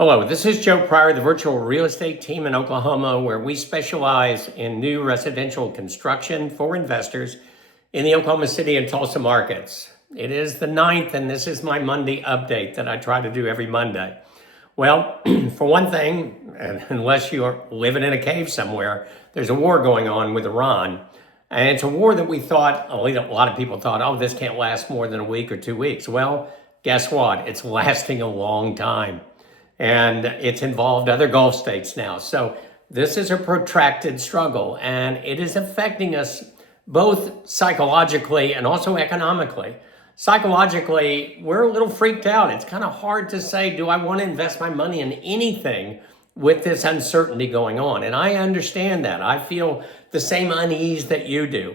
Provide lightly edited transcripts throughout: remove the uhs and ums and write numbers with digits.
Hello, this is Joe Pryor, the virtual real estate team in Oklahoma, where we specialize in new residential construction for investors in the Oklahoma City and Tulsa markets. It is the 9th, and this is my Monday update that I try to do every Monday. Well, for one thing, unless you're living in a cave somewhere, there's a war going on with Iran. And it's a war that we thought, a lot of people thought, oh, this can't last more than a week or 2 weeks. Well, guess what? It's lasting a long time. And it's involved other Gulf states now. So this is a protracted struggle, and it is affecting us both psychologically and also economically. Psychologically, we're a little freaked out. It's kind of hard to say, do I want to invest my money in anything with this uncertainty going on? And I understand that. I feel the same unease that you do.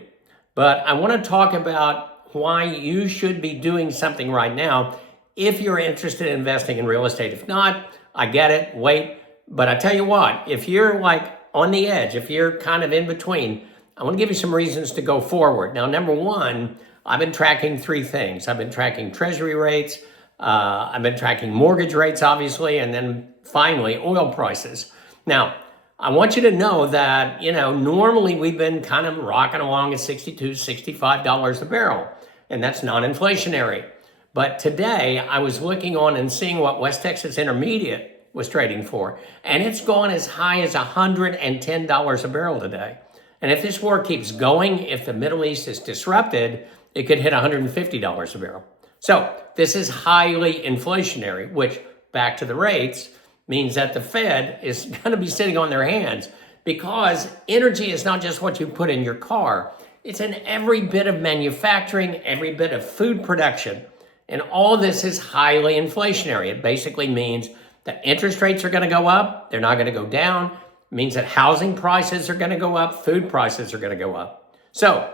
But I want to talk about why you should be doing something right now if you're interested in investing in real estate. If not, I get it, wait. But I tell you what, if you're like on the edge, if you're kind of in between, I want to give you some reasons to go forward. Now, number one, I've been tracking three things. I've been tracking treasury rates, I've been tracking mortgage rates, obviously, and then finally oil prices. Now, I want you to know that, normally we've been kind of rocking along at $62, $65 a barrel, and that's non-inflationary. But today, I was looking on and seeing what West Texas Intermediate was trading for, and it's gone as high as $110 a barrel today. And if this war keeps going, if the Middle East is disrupted, it could hit $150 a barrel. So this is highly inflationary, which, back to the rates, means that the Fed is going to be sitting on their hands, because energy is not just what you put in your car. It's in every bit of manufacturing, every bit of food production. And all of this is highly inflationary. It basically means that interest rates are going to go up. They're not going to go down. It means that housing prices are going to go up. Food prices are going to go up. So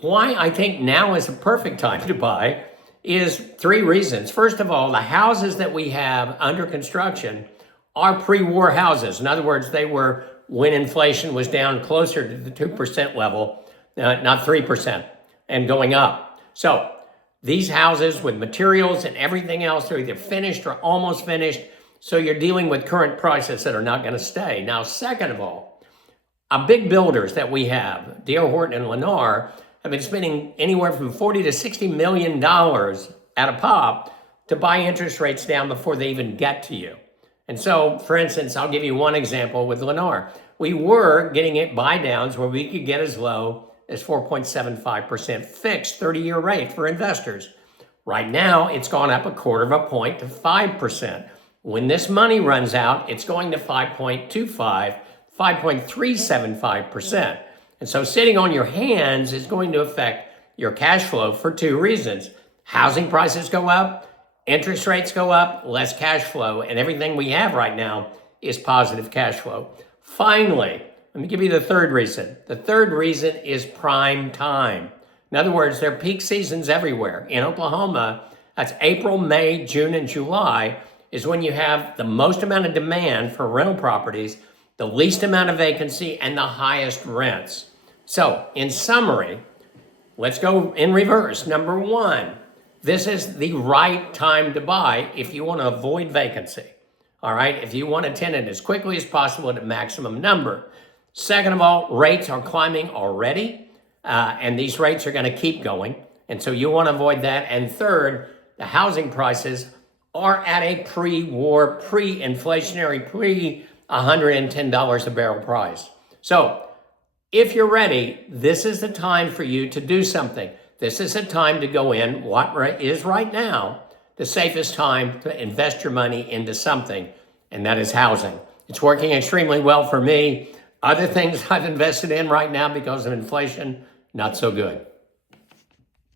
why I think now is a perfect time to buy is three reasons. First of all, the houses that we have under construction are pre-war houses. In other words, they were when inflation was down closer to the 2% level, not 3%, and going up. So these houses with materials and everything else, they're either finished or almost finished. So you're dealing with current prices that are not going to stay. Now, second of all, big builders that we have, D.R. Horton and Lennar, have been spending anywhere from $40 to $60 million at a pop to buy interest rates down before they even get to you. And so, for instance, I'll give you one example with Lennar. We were getting it buy downs where we could get as low as 4.75% fixed 30-year rate for investors. Right now, it's gone up 1/4 point to 5%. When this money runs out, it's going to 5.25, 5.375%. And so sitting on your hands is going to affect your cash flow for two reasons. Housing prices go up, interest rates go up, less cash flow, and everything we have right now is positive cash flow. Finally, let me give you the third reason. The third reason is prime time. In other words, there are peak seasons everywhere. In Oklahoma, that's April, May, June, and July is when you have the most amount of demand for rental properties, the least amount of vacancy, and the highest rents. So, in summary, let's go in reverse. Number one, this is the right time to buy if you want to avoid vacancy. All right, if you want a tenant as quickly as possible at a maximum number. Second of all, rates are climbing already, and these rates are going to keep going. And so you want to avoid that. And third, the housing prices are at a pre-war, pre-inflationary, $110 a barrel price. So if you're ready, this is the time for you to do something. This is the time to go in what is right now the safest time to invest your money into something, and that is housing. It's working extremely well for me. Other things I've invested in right now because of inflation, not so good.